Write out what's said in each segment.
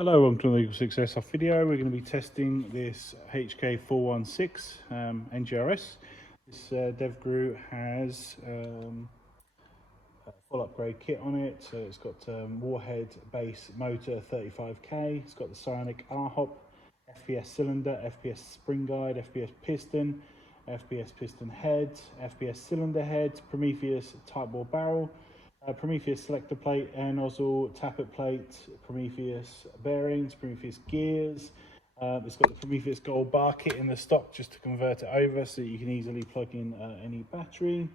Hello, welcome to the EagleSix Airsoft video. We're going to be testing this HK416 NGRS. This Devgru has a full upgrade kit on it. So it's got Warhead base motor 35k. It's got the Psionic R-hop, FPS Cylinder, FPS Spring guide, FPS Piston, FPS Piston Head, FPS Cylinder Head, Prometheus Tightbore barrel, Prometheus Selector plate, Air Nozzle, Tappet plate, Prometheus bearings, Prometheus gears. It's got the Prometheus Gold bar kit in the stock just to convert it over so that you can easily plug in any battery.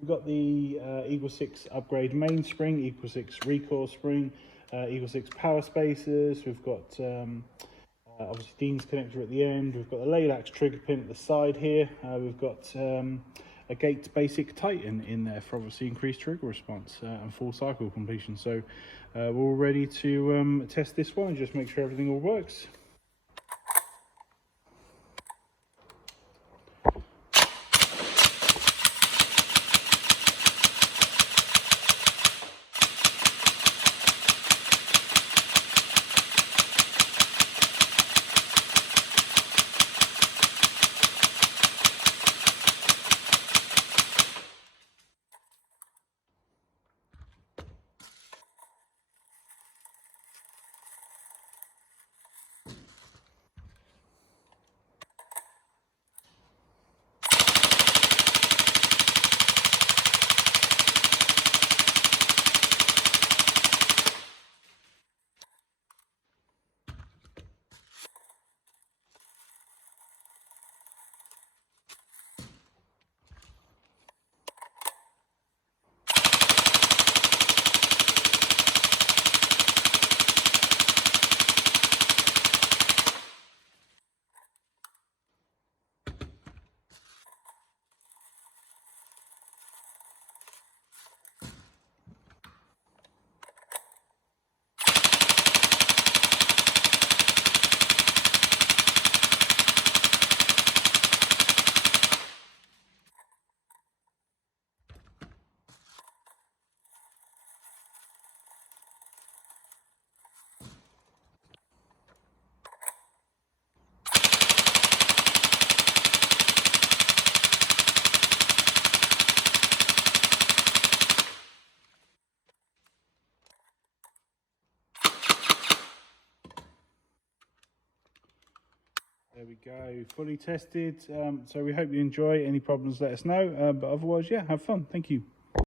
We've got the EagleSix upgrade mainspring, EagleSix Recoil spring, EagleSix power spacers. We've got obviously Dean's connector at the end. We've got the Laylax Trigger Pin at the side here. We've got a gate basic Titan in there for obviously increased trigger response and full cycle completion. So we're all ready to test this one and just make sure everything all works. There we go, fully tested. So we hope you enjoy. Any problems, let us know. But otherwise, yeah, have fun. Thank you.